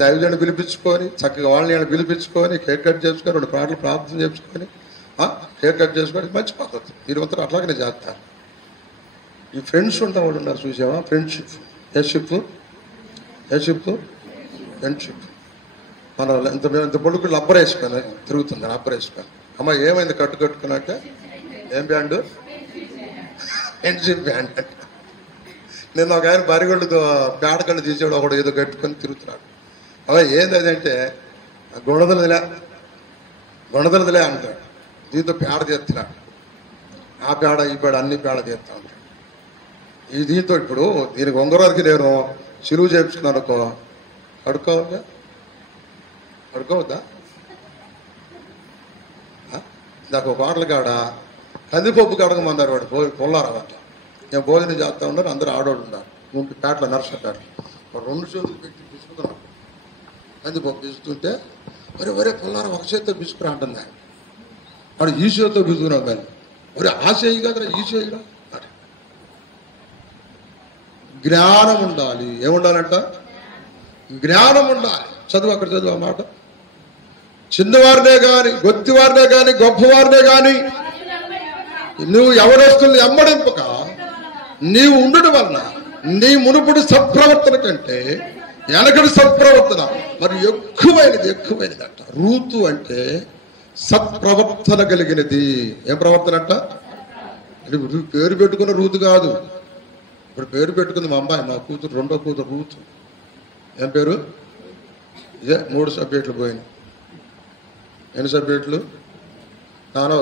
దైవజాన్ని పిలిపించుకొని చక్కగా వాళ్ళని పిలిపించుకొని కేక్ కట్ చేసుకొని 2 పాటలు ప్రార్థన చేసుకొని కేక్ కట్ చేసుకొని మంచి పద్ధతి. మీరు అంతా అట్లాగనే చేస్తారు. ఈ ఫ్రెండ్స్ ఉంటావాళ్ళు ఉన్నారు చూసావా, ఫ్రెండ్షిప్ ఫ్రెండ్షిప్ మన ఇంత పొడుగు రబ్బర్ వేసుకొని తిరుగుతుంది. రబ్బర్ వేసుకొని అమ్మ ఏమైంది కట్టుకున్నాక ఏం బ్యాండ్, ఫ్రెండ్షిప్ బ్యాండ్ అంటే. నిన్న ఒక ఆయన బరిగొడ్డుతో పేడకళ్ళు తీసేవాడు ఒకడు ఏదో కట్టుకొని తిరుగుతున్నాడు. అలా ఏంది అదంటే గుణదలదిలే అంటాడు. దీంతో పేడ తీస్తున్నాడు. ఆ పేడ ఈ పేడ అన్ని పేడ తీస్తా ఉంటాడు. ఈ దీంతో ఇప్పుడు దీనికి ఉంగరానికి నేను సిలువు చేయించుకున్నాను అనుకో, అడుకోవద్దా? నాకు ఒక పాటలు కాడ కందిపప్పు కడగమన్నారు వాడు పొల్లారవట. నేను భోజనం చేస్తా ఉన్నారు, అందరూ ఆడోడు ఉన్నారు. ముందు పేటలో నర్స పేటలు 2 చేతులు పెట్టి పిసుకుతున్నాడు. కందిపప్పు పిసుకుంటే ఒరే పొల్లార ఒక చేతితో పిసుకురా అంటుంది. వాడు ఈ చేతితో పిసుకున్నాం కానీ ఒరే ఆ చేయి కదరా ఈ చేయిరా. జ్ఞానం ఉండాలి. ఏముండాలంట? జ్ఞానం ఉండాలి. చదువు అక్కడ చదువు ఆ మాట. చిన్నవారినే కానీ గొత్తివారినే కానీ గొప్పవారినే కానీ నువ్వు యవనస్తుల్ని ఎమ్మడింపక నీవు ఉండడం వలన నీ మునుపుడు సత్ప్రవర్తన కంటే వెనకటి సత్ప్రవర్తన మరి ఎక్కువైనది అంట. రూతు అంటే సత్ప్రవర్తన కలిగినది. ఏం ప్రవర్తన అంట? పేరు పెట్టుకున్న రూతు కాదు. ఇప్పుడు పేరు పెట్టుకుంది మా అమ్మాయి, మా కూతురు, 2వ కూతురు రూతు. ఏం పేరు? 3 సబ్జెక్టులు పోయినాయి. ఎన్ని సబ్జెక్టులు? నానో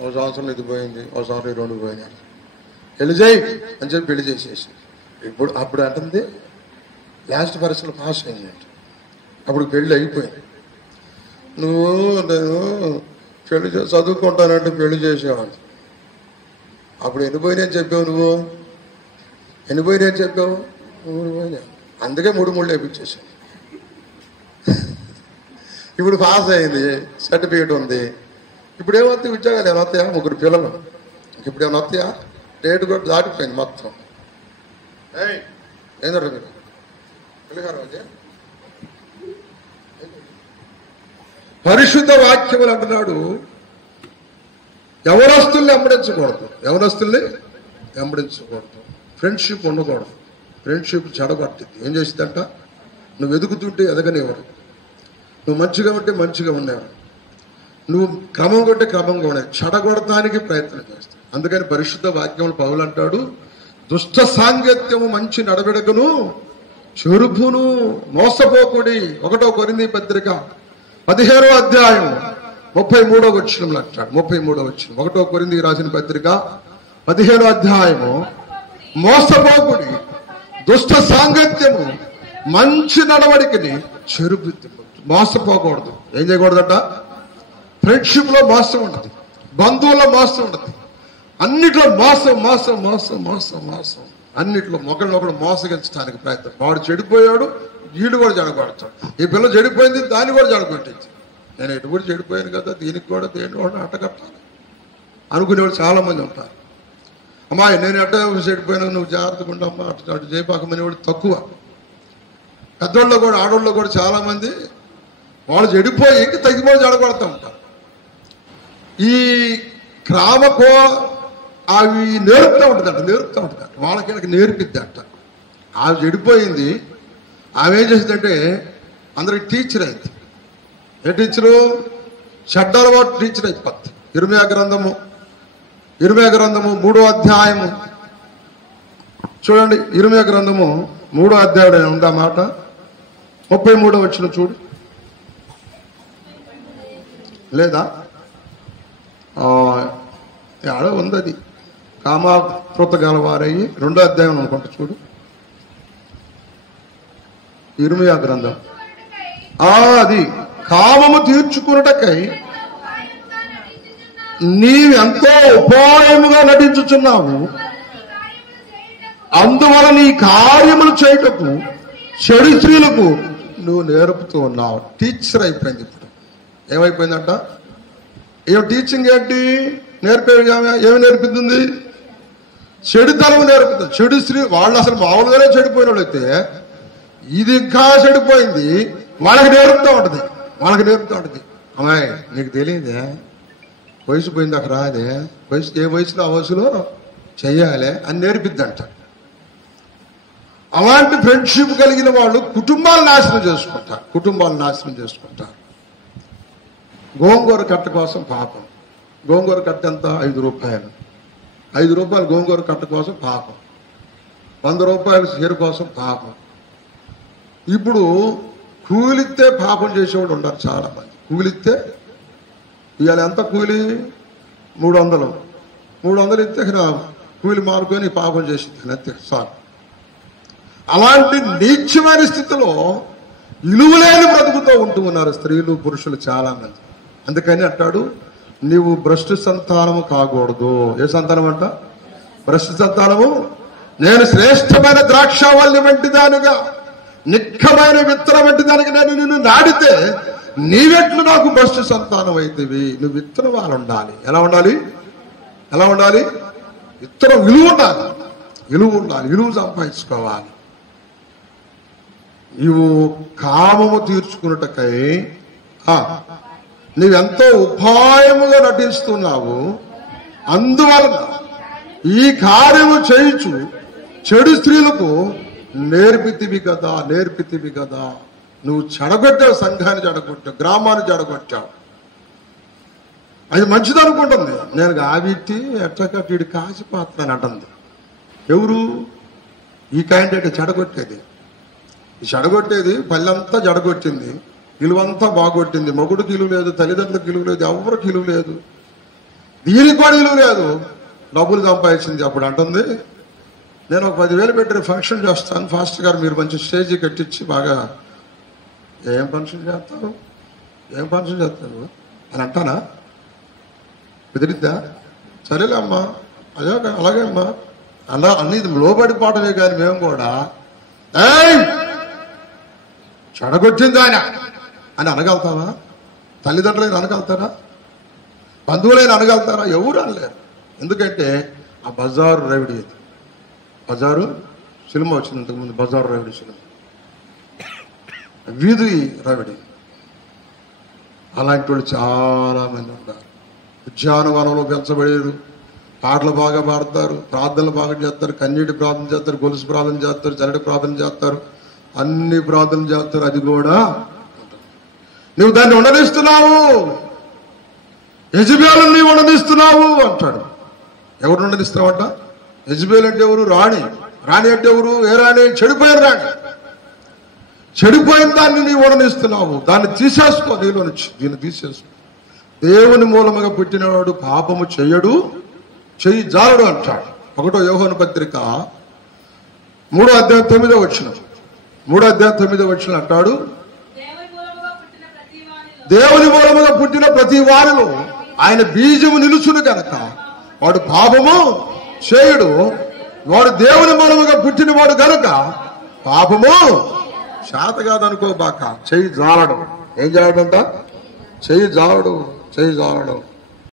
1 సంవత్సరం ఇది పోయింది, 1 సంవత్సరం 2 పోయినాయి. పెళ్లి చేయి అని చెప్పి పెళ్లి చేసేసి అప్పుడు అంటుంది లాస్ట్ పరీక్షలు పాస్ అయిందంట. అప్పుడు పెళ్ళి అయిపోయింది. నేను పెళ్లి చదువుకుంటానంటే పెళ్లి చేసేవాడు. అప్పుడు ఎన్ని పోయినాయని చెప్పావు నువ్వు? 3 పోయినా. అందుకే 3 వేపించేసాను. ఇప్పుడు పాస్ అయింది, సర్టిఫికేట్ ఉంది. ఇప్పుడు ఏమవుతాయి? ఉద్యోగాలు ఏమైనా వస్తాయా? 3 పిల్లలు. ఇప్పుడు ఏమైనా వస్తాయా? డేట్ కూడా దాటిపోయింది మొత్తం. ఏంటంటే మీరు పిల్లగారు పరిశుద్ధ వాక్యములు అంటున్నాడు, యవనస్తుల్ని వెంబడించకూడదు. ఫ్రెండ్షిప్ ఉండకూడదు. ఫ్రెండ్షిప్ చెడగొట్టింది. ఏం చేసిందంట? నువ్వు ఎదుగుతుంటే ఎదగనేవాడు, నువ్వు మంచిగా ఉంటే మంచిగా ఉండేవాడు, నువ్వు క్రమంగా ఉంటే క్రమంగా ఉండేది. చెడగొడటానికి ప్రయత్నం చేస్తావు. అందుకని పరిశుద్ధ వాక్యములు పౌలు అంటాడు, దుష్ట సాంగత్యము మంచి నడవడికను చెరుపును మోసపోకుడి. 1 కొరింథీ పత్రిక 15వ అధ్యాయం 33వ వచనంలో అంటాడు. 33వ వచనం 1 కొరింథీ రాసిన పత్రిక 15వ అధ్యాయము, మోసపోకుడి, దుష్ట సాంగత్యము మంచి నడవడికని చెరుపు. మోసపోకూడదు. ఏం చేయకూడదట? ఫ్రెండ్షిప్ లో మోసం ఉండదు, బంధువుల్లో మోసం ఉండదు, అన్నిట్లో మోసం. అన్నిట్లో ఒకరినొకరు మోసగించడానికి ప్రయత్నం. వాడు చెడిపోయాడు, వీడు కూడా చెడగొడతాడు. ఈ పిల్ల చెడిపోయింది, దాన్ని కూడా చెడగొట్టింది. నేను ఎటు కూడా చెడిపోయాను కదా, దీనికి కూడా దేని కూడా అట్టగట్టాలి అనుకునేవాళ్ళు చాలా మంది ఉంటారు. అమ్మాయి నేను ఎట్ట చెడిపోయినా నువ్వు జాగ్రత్తగా ఉండమ్మా, అటు చేయపాకమనేవాడు తక్కువ. పెద్దోళ్ళు కూడా ఆడోళ్ళు కూడా చాలా మంది వాళ్ళు చెడిపోయి ఇంక తగ్గిపోయి చెడగొడతా ఉంటారు. ఈ క్రామకో అవి నేర్పుతూ ఉంటుందంట. వాళ్ళకి నేర్పిద్ది అంట. ఆమె చెడిపోయింది. ఆమె ఏం చేసిందంటే అందరికి టీచర్ అయింది. ఏ టీచరు? చెడ్డ అలవాటు టీచర్ అయిపోద్ది. ఇర్మీయా గ్రంథము 3వ అధ్యాయము చూడండి. ఇర్మీయా గ్రంథము 3వ అధ్యాయం ఉందా మాట? 33వ వచనం చూడు. లేదా ఆడ ఉంది. అది కామాకృత గలవారయ్యి 2వ అధ్యాయం అనుకుంటా చూడు. ఇర్మీయా గ్రంథం అది కామము తీర్చుకున్నటకై నీవెంతో ఉపాయముగా నటించుచున్నావు, అందువల్ల నీ కార్యములు చేయటకు చెడు స్త్రీలకు నువ్వు నేర్పుతూ ఉన్నావు. టీచర్ అయిపోయింది. ఇప్పుడు ఏమైపోయిందంట? ఏం టీచింగ్ ఏంటి? నేర్పేది ఏమి నేర్పుతుంది? చెడుతనం నేర్పుతుంది. చెడు స్త్రీ వాళ్ళు అసలు మామూలుగానే చెడిపోయిన వాళ్ళు అయితే ఇది ఇంకా చెడిపోయింది. వాళ్ళకి నేర్పుతూ ఉంటుంది, అమ్మాయి నీకు తెలియదే, వయసు పోయింది అక్కడ రాదే, వయసు ఏ వయసులో ఆ వయసులో చెయ్యాలి అని నేర్పిద్దంట. అలాంటి ఫ్రెండ్షిప్ కలిగిన వాళ్ళు కుటుంబాలు నాశనం చేసుకుంటారు. గోంగూర కట్ట కోసం పాపం. గోంగూర కట్ట ఎంత? 5 రూపాయలు. 5 రూపాయలు గోంగూర కట్ట కోసం పాపం. 100 రూపాయల చీర కోసం పాపం. ఇప్పుడు కూలిస్తే పాపం చేసేవాళ్ళు ఉన్నారు చాలా మంది. కూలిస్తే ఇవాళ ఎంత కూలి? 300 ఇస్తే కూలి మారుకొని పాపం చేసింది అంతే సార్. అలాంటి నీచమైన స్థితిలో విలువలేని బ్రతుకుతూ ఉంటూ ఉన్నారు స్త్రీలు, పురుషులు చాలా మంది. అందుకని అంటాడు, నీవు భ్రష్టు సంతానము కాకూడదు. ఏ సంతానం అంట? భ్రష్టు సంతానము. నేను శ్రేష్టమైన ద్రాక్షావల్లి వంటి దానిగా, నిక్కమైన విత్తనం వంటి దానికి నేను నిన్ను నాడితే నీవెట్లు నాకు భ్రష్టు సంతానం అయితేవి. నువ్వు విత్తనం వాళ్ళు ఉండాలి. ఎలా ఉండాలి? విత్తనం విలువ ఉండాలి, విలువ సంపాదించుకోవాలి. నీవు కామము తీర్చుకున్నటకై నీవెంతో ఉపాయముగా నటిస్తున్నావు. అందువలన ఈ కార్యము చేయించు చెడు స్త్రీలకు నేర్పితివి కదా. నువ్వు చెడగొట్టావు, సంఘాన్ని చెడగొట్టావు, గ్రామాన్ని చెడగొట్టావు. అది మంచిది అనుకుంటుంది. నేను ఆవిట్టి ఎట్లా వీడి కాసిపోతున్నాను అంటుంది. ఎవరు? ఈ క్యాండిడేట్ చెడగొట్టేది. ఈ చెడగొట్టేది పల్లెంతా జడగొట్టింది, విలువంతా బాగొట్టింది. మొగుడికి విలువ లేదు, తల్లిదండ్రులకు విలువ లేదు, ఎవరికి విలువ లేదు, దీనికి కూడా విలువ లేదు. డబ్బులు సంపాదించింది. అప్పుడు అంటుంది, నేను ఒక 10,000 పెట్టి ఫంక్షన్ చేస్తాను, ఫాస్ట్ గారు మీరు మంచి స్టేజ్ కట్టించి బాగా. ఏం ఫంక్షన్ చేస్తారు అని అంటానా? కుదిరిద్దా? సరేలే అమ్మా, అలాగే అమ్మా అన్నీ లోబడిపోవటమే. కానీ మేము కూడా చెడగొట్టింది ఆయన అని అనగలుగుతావా? తల్లిదండ్రులైన అనగలుగుతారా? బంధువులైన అనగలుగుతారా? ఎవరు అనలేరు. ఎందుకంటే ఆ బజారు రవిడి, బజారు సినిమా వచ్చింది ఇంతకుముందు, బజారు రవిడి సినిమా, వీధి రవిడి. అలాంటి వాళ్ళు చాలా మంది ఉన్నారు. ఉద్యానవనంలో పెంచబడేరు, పాటలు బాగా పాడతారు, ప్రార్థనలు బాగా చేస్తారు, కన్నీటి ప్రార్థన చేస్తారు, గొలుసు ప్రార్థన చేస్తారు, జరడి ప్రార్థన చేస్తారు, అన్ని ప్రార్థన చేస్తారు. అది కూడా నువ్వు దాన్ని ఉండనిస్తున్నావు, యెజబెలుని నీవు ఉండనిస్తున్నావు అంటాడు. ఎవరు ఉండనిస్తున్నావంట? యెజబెలు అంటే ఎవరు? రాణి అంటే ఎవరు? ఏ రాణి? చెడిపోయిన రాణి. చెడిపోయిన దాన్ని నీవు ఉండనిస్తున్నావు. దాన్ని తీసేసుకో, నీలో నుంచి దీన్ని తీసేసుకో. దేవుని మూలముగా పుట్టినవాడు పాపము చెయ్యడు, చెయ్యి జాలడు అంటాడు. 1 యోహాను పత్రిక 3వ అధ్యాయం 9వ వచనం. 3వ అధ్యాయం 9వ వచనం అంటాడు, దేవుని మూలముగా పుట్టిన ప్రతి వారిలో ఆయన బీజము నిలుచును కనుక వాడు పాపము చేయడు. వాడు దేవుని మూలముగా పుట్టిన వాడు కనుక పాపము శాత కాదనుకోబాక. చెయ్యి జాలడు. ఏం చేయడంట? చెయ్యి జాలడు.